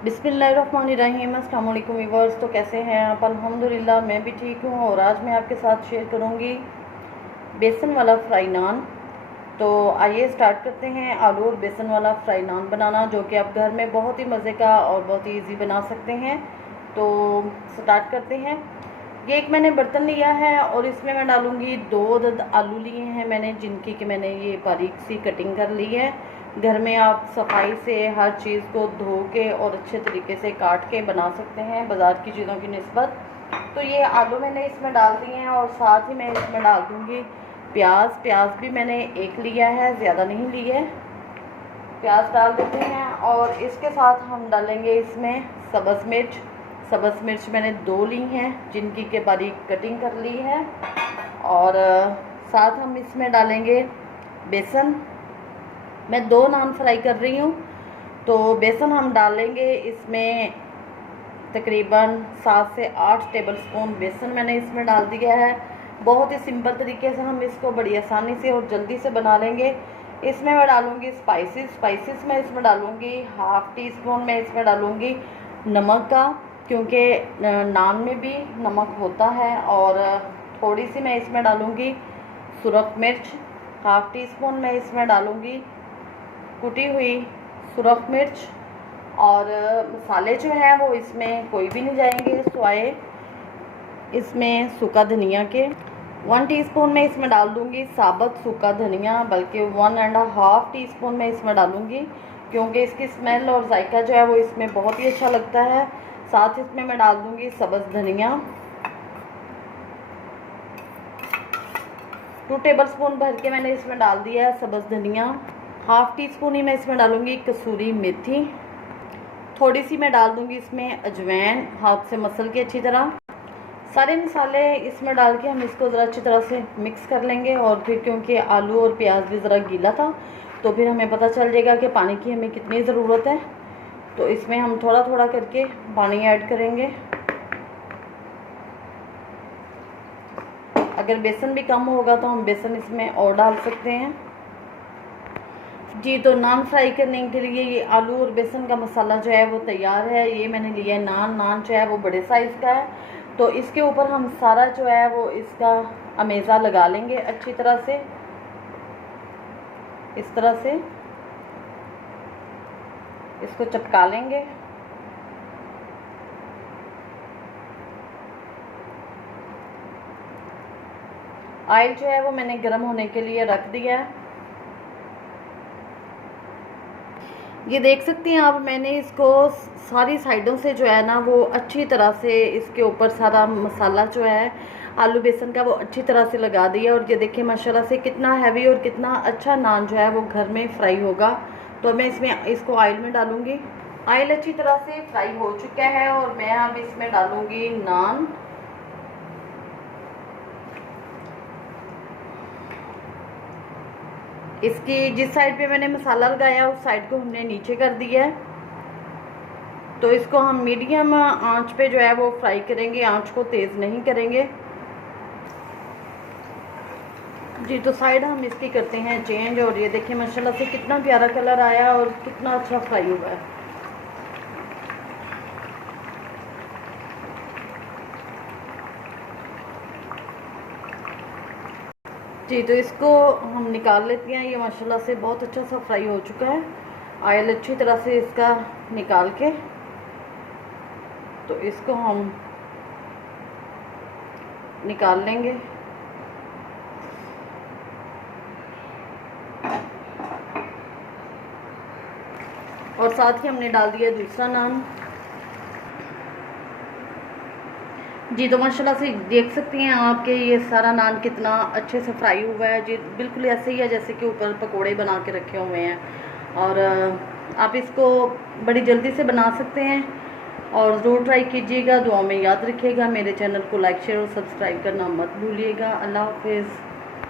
बिस्मिल्लाहिर्रहमानिर्रहीम। अस्सलाम वालेकुम व्यूअर्स। तो कैसे हैं आप? अल्हम्दुलिल्लाह मैं भी ठीक हूँ। और आज मैं आपके साथ शेयर करूँगी बेसन वाला फ्राई नान। तो आइए स्टार्ट करते हैं आलू और बेसन वाला फ्राई नान बनाना, जो कि आप घर में बहुत ही मज़े का और बहुत ही ईजी बना सकते हैं। तो स्टार्ट करते हैं। ये एक मैंने बर्तन लिया है और इसमें मैं डालूँगी 2 अदद आलू लिए हैं मैंने, जिनकी कि मैंने ये बारीक सी कटिंग कर ली है। घर में आप सफाई से हर चीज़ को धो के और अच्छे तरीके से काट के बना सकते हैं बाज़ार की चीज़ों की निस्बत। तो ये आलू मैंने इसमें डाल दिए हैं और साथ ही मैं इसमें डाल दूँगी प्याज भी मैंने एक लिया है, ज़्यादा नहीं ली है। प्याज डाल देते हैं और इसके साथ हम डालेंगे इसमें सब्ज़ मिर्च मैंने 2 ली हैं, जिनकी के बारीक कटिंग कर ली है। और साथ हम इसमें डालेंगे बेसन। मैं 2 नान फ्राई कर रही हूँ, तो बेसन हम डालेंगे इसमें तकरीबन 7 से 8 टेबलस्पून बेसन मैंने इसमें डाल दिया है। बहुत ही सिंपल तरीके से हम इसको बड़ी आसानी से और जल्दी से बना लेंगे। इसमें मैं डालूँगी स्पाइसेस मैं इसमें डालूँगी हाफ़ टी स्पून मैं इसमें डालूँगी नमक का, क्योंकि नान में भी नमक होता है। और थोड़ी सी मैं इसमें डालूँगी सुरख मिर्च, हाफ़ टी स्पून मैं इसमें डालूँगी कुटी हुई सुरख मिर्च। और मसाले जो हैं वो इसमें कोई भी नहीं जाएंगे सिवाय इसमें सूखा धनिया के। 1 टीस्पून मैं इसमें डाल दूँगी साबुत सूखा धनिया, बल्कि 1.5 टीस्पून मैं इसमें डालूँगी, क्योंकि इसकी स्मेल और जायका जो है वो इसमें बहुत ही अच्छा लगता है। साथ इसमें मैं डाल दूँगी सब्ज़ धनिया 2 टेबलस्पून भर के मैंने इसमें डाल दिया है सब्ज़ धनिया। हाफ़ टी स्पून ही मैं इसमें डालूँगी कसूरी मेथी। थोड़ी सी मैं डाल दूँगी इसमें अजवाइन, हाथ से मसल के अच्छी तरह। सारे मसाले इसमें डाल के हम इसको ज़रा अच्छी तरह से मिक्स कर लेंगे। और फिर क्योंकि आलू और प्याज भी ज़रा गीला था, तो फिर हमें पता चल जाएगा कि पानी की हमें कितनी ज़रूरत है। तो इसमें हम थोड़ा थोड़ा करके पानी ऐड करेंगे। अगर बेसन भी कम होगा तो हम बेसन इसमें और डाल सकते हैं जी। तो नान फ्राई करने के लिए ये आलू और बेसन का मसाला जो है वो तैयार है। ये मैंने लिया है नान जो है वो बड़े साइज़ का है। तो इसके ऊपर हम सारा जो है वो इसका अमेज़ा लगा लेंगे अच्छी तरह से, इस तरह से इसको चपका लेंगे। ऑयल जो है वो मैंने गर्म होने के लिए रख दिया है। ये देख सकती हैं आप, मैंने इसको सारी साइडों से जो है ना वो अच्छी तरह से इसके ऊपर सारा मसाला जो है आलू बेसन का वो अच्छी तरह से लगा दिया। और ये देखिए माशाल्लाह से कितना हैवी और कितना अच्छा नान जो है वो घर में फ्राई होगा। तो मैं इसमें इसको ऑयल में डालूँगी। ऑयल अच्छी तरह से फ्राई हो चुका है और मैं अब इसमें डालूँगी नान। इसकी जिस साइड पे मैंने मसाला लगाया उस साइड को हमने नीचे कर दिया है। तो इसको हम मीडियम आंच पे जो है वो फ्राई करेंगे, आंच को तेज़ नहीं करेंगे जी। तो साइड हम इसकी करते हैं चेंज। और ये देखिए माशाल्लाह से कितना प्यारा कलर आया और कितना अच्छा फ्राई हुआ है जी। तो इसको हम निकाल लेते हैं। ये माशाल्लाह से बहुत अच्छा सा फ्राई हो चुका है। ऑयल अच्छी तरह से इसका निकाल के, तो इसको हम निकाल लेंगे। और साथ ही हमने डाल दिया दूसरा नान जी। तो माशाल्लाह से देख सकती हैं आप कि ये सारा नान कितना अच्छे से फ्राई हुआ है जी। बिल्कुल ऐसे ही है जैसे कि ऊपर पकोड़े बना के रखे हुए हैं। और आप इसको बड़ी जल्दी से बना सकते हैं और ज़रूर ट्राई कीजिएगा। दुआ में याद रखिएगा। मेरे चैनल को लाइक शेयर और सब्सक्राइब करना मत भूलिएगा। अल्लाह हाफ़िज़।